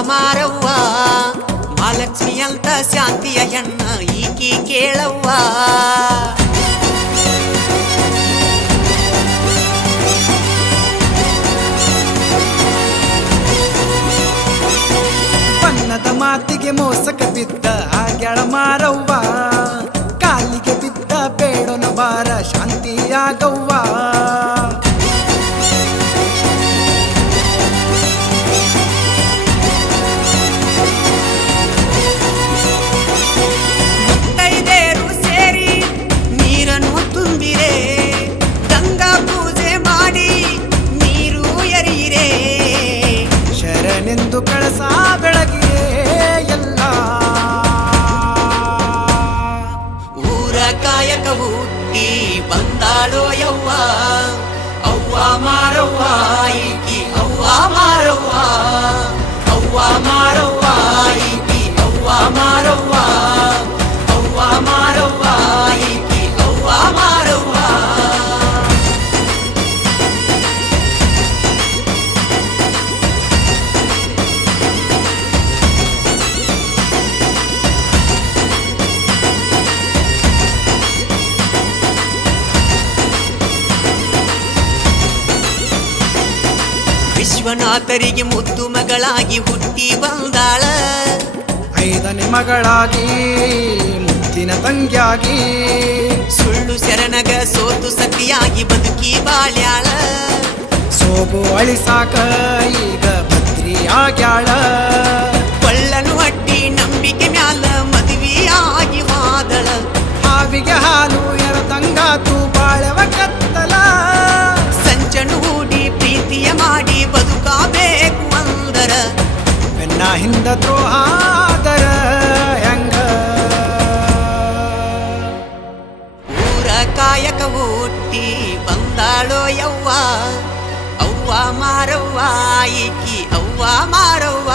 ಮಾರವ್ವ. ಮಹಾಲಕ್ಷ್ಮಿ ಅಂತ ಶಾಂತಿಯ ಹೆಣ್ಣ ಈಕಿ ಕೇಳವ್ವ. ಬಣ್ಣದ ಮಾತಿಗೆ ಮೋಸಕ ಬಿದ್ದ ಆಗ್ಯಾಳ ಮಾರವ್ವ. ಬಂದಾಳೋ ಯವ್ವ ಅವ್ವ ಮಾರವ್ವ ಈಕಿ ವಿಶ್ವನಾಥರಿಗೆ ಮುದ್ದು ಮಗಳಾಗಿ ಹುಟ್ಟಿ ಬಂದಾಳ. ಐದನೇ ಮಗಳಾಗಿ ಮುತ್ತಿನ ತಂಗ್ಯಾಗಿ. ಸುಳ್ಳು ಶರಣಗ ಸೋತು ಸತಿಯಾಗಿ ಬದುಕಿ ಬಾಳ್ಯಾಳ. ಸೋಗು ಅಳಿಸಾಕ ಈಗ ಭದ್ರಿ ಆಗ್ಯಾಳ. ಕೊಳ್ಳನು ಅಡ್ಡಿ ನಂಬಿಕೆ ಮ್ಯಾಲ ಮದುವೆಯಾಗಿ ಮಾದಳ ಹಾವಿಗೆ ಹಾಲು ಎಳದಂಗಾತು ಬಾಳವ ಕತ್ತ. ಪ್ರೀತಿಯ ಮಾಡಿ ಬದುಕಬೇಕು ಅಂದರ. ಬೆನ್ನ ಹಿಂದ ದ್ರೋಹಾದರ ಹೆಂಗ? ಊರ ಕಾಯಕ ಹುಟ್ಟಿ ಬಂದಾಳೋ ಯವ್ವ. ಅವ್ವ ಮಾರವ್ವ ಈಕಿ ಅವ್ವ ಮಾರವ್ವ.